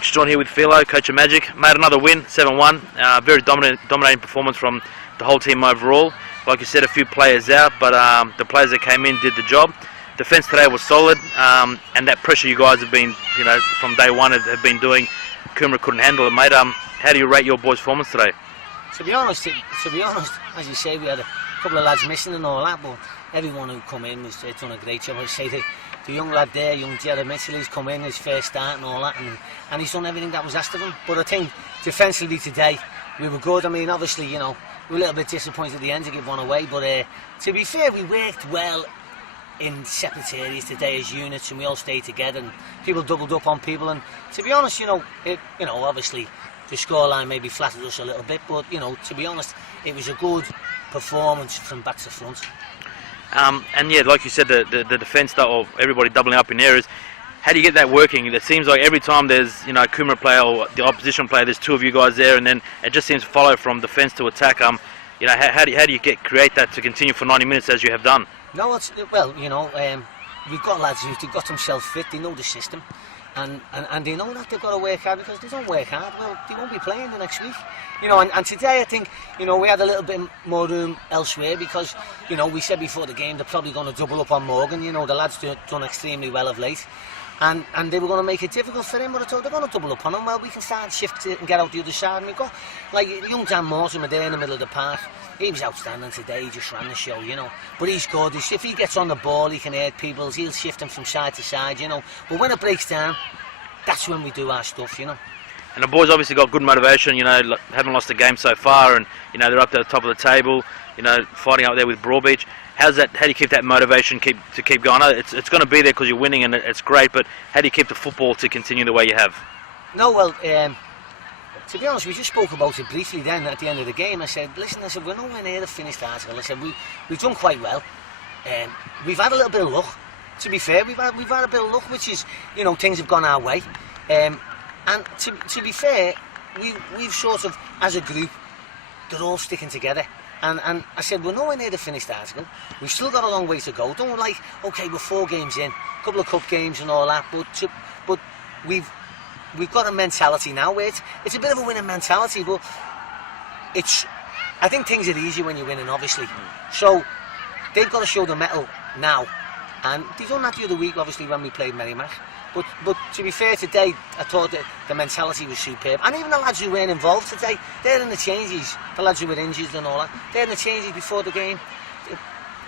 Coach John here with Philo, Coach of Magic. Made another win, 7-1. Very dominating performance from the whole team overall. Like you said, a few players out, but the players that came in did the job. Defence today was solid, and that pressure you guys have been, from day one have been doing, Coomera couldn't handle it, mate. How do you rate your boys' performance today? To be honest, as you say, we had a couple of lads missing and all that, but everyone who come in has done a great job. I say the young lad there, young Jared Mitchell, he's come in, his first start and all that, and he's done everything that was asked of him. But I think defensively today, we were good. I mean, obviously, we were a little bit disappointed at the end to give one away, but to be fair, we worked well in separate areas today as units, and we all stayed together, and people doubled up on people. And to be honest, obviously the scoreline maybe flattered us a little bit, but to be honest, it was a good performance from back to front. And yeah, like you said, the defence, or everybody doubling up in areas. How do you get that working? It seems like every time there's Coomera player or the opposition player, there's two of you guys there, and then it just seems to follow from defence to attack. How do you create that to continue for 90 minutes as you have done? No, we've got lads who've got themselves fit. They know the system, and they know that they've got to work hard, because they don't work hard, well, they won't be playing the next week. And today I think we had a little bit more room elsewhere, because we said before the game they're probably going to double up on Morgan. The lads done extremely well of late, and they were going to make it difficult for him, but I thought they're going to double up on him. Well, we can start and shift it and get out the other side, and we've got young Dan Mortimer there in the middle of the park. He was outstanding today, he just ran the show, But he's good. If he gets on the ball, he can hurt people. He'll shift them from side to side, But when it breaks down, that's when we do our stuff, And the boys obviously got good motivation, haven't lost a game so far, and they're up at the top of the table, fighting up there with Broadbeach. How do you keep that motivation to keep going? I know it's going to be there because you're winning, and it's great, but how do you keep the football to continue the way you have? No, well, to be honest, we just spoke about it briefly then at the end of the game. I said, listen, we're nowhere near the finished article. I said, we've done quite well. We've had a little bit of luck. To be fair, we've had a bit of luck, which is, things have gone our way. And to be fair, we've sort of, as a group, they're all sticking together. And I said, we're nowhere near the finished article. We've still got a long way to go. Don't okay, we're 4 games in, a couple of cup games and all that, but we've got a mentality now where it's a bit of a winning mentality, but I think things are easier when you're winning, obviously. So they've got to show the mettle now, and they've done that the other week, obviously, when we played Merrimack. But to be fair, today I thought that the mentality was superb, and even the lads who weren't involved today, they're in the changes. The lads who were injured and all that, they're in the changes before the game,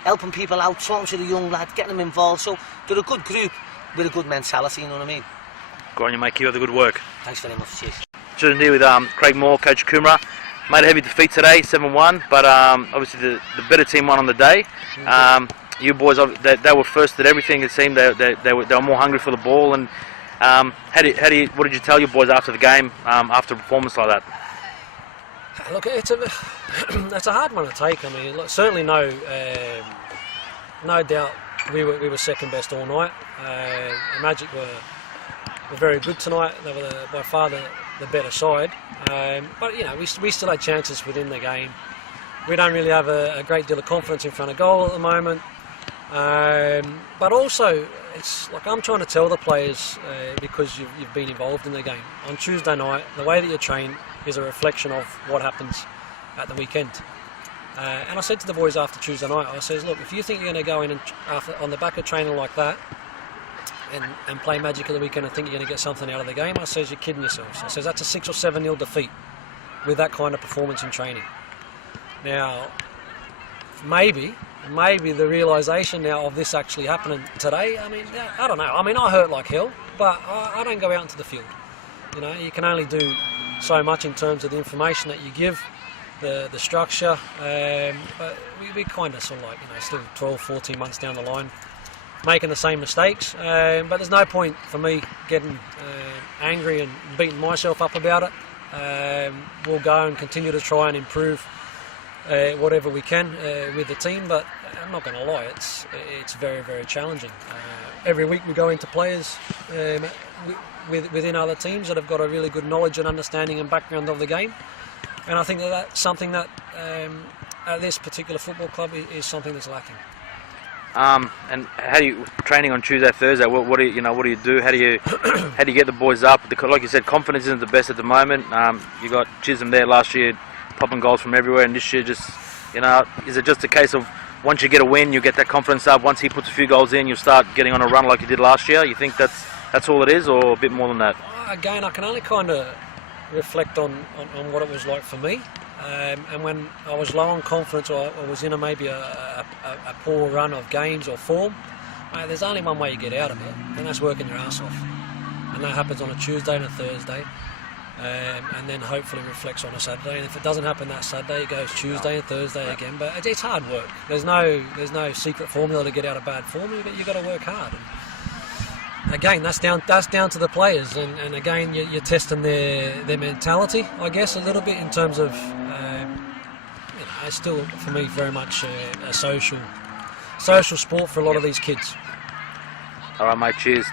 helping people out, talking to the young lad, getting them involved. So they're a good group with a good mentality, you know what I mean? Go on, you mate, keep up the good work. Thanks very much, cheers. Just here with Craig Moore, Coach Coomera. Made a heavy defeat today, 7-1, but obviously the better team won on the day. You boys, they were first at everything. It seemed they were more hungry for the ball. And what did you tell your boys after the game, after a performance like that? Look, it's a hard one to take. I mean, look, certainly no doubt we were second best all night. Magic were very good tonight. They were by far the better side. But we still had chances within the game. We don't really have a great deal of confidence in front of goal at the moment. But also, it's like I'm trying to tell the players, because you've been involved in the game. On Tuesday night, the way that you train is a reflection of what happens at the weekend. And I said to the boys after Tuesday night, I says, look, if you think you're going to go in and on the back of training like that and play Magic at the weekend and think you're going to get something out of the game, I says, you're kidding yourselves. I says, that's a 6 or 7-0 defeat with that kind of performance in training. Now, maybe the realisation now of this actually happening today, I mean, I don't know. I mean, I hurt like hell, but I don't go out into the field. You can only do so much in terms of the information that you give, the structure, but we kind of sort of still 12, 14 months down the line, making the same mistakes, but there's no point for me getting angry and beating myself up about it. We'll go and continue to try and improve whatever we can with the team, but I'm not going to lie, it's very, very challenging. Every week we go into players within other teams that have got a really good knowledge and understanding and background of the game, and I think that's something that at this particular football club is something that's lacking. And how do you training on Tuesday, Thursday? What do you what do you do? How do you get the boys up? Like you said, confidence isn't the best at the moment. You got Chisholm there last year, popping goals from everywhere, and this year just is it just a case of once you get a win, you get that confidence up? Once he puts a few goals in, you'll start getting on a run like you did last year. You think that's all it is, or a bit more than that? Again, I can only kind of reflect on what it was like for me. And when I was low on confidence, or I was in maybe a poor run of games or form, there's only one way you get out of it, and that's working your ass off. And that happens on a Tuesday and a Thursday, and then hopefully reflects on a Saturday. And if it doesn't happen that Saturday, it goes Tuesday and Thursday again. But it's hard work. There's no secret formula to get out of bad form. You've got to work hard. And again, that's down to the players, and again, you're testing their mentality, I guess, a little bit in terms of. It's still, for me, very much a social sport for a lot of these kids. All right, mate. Cheers.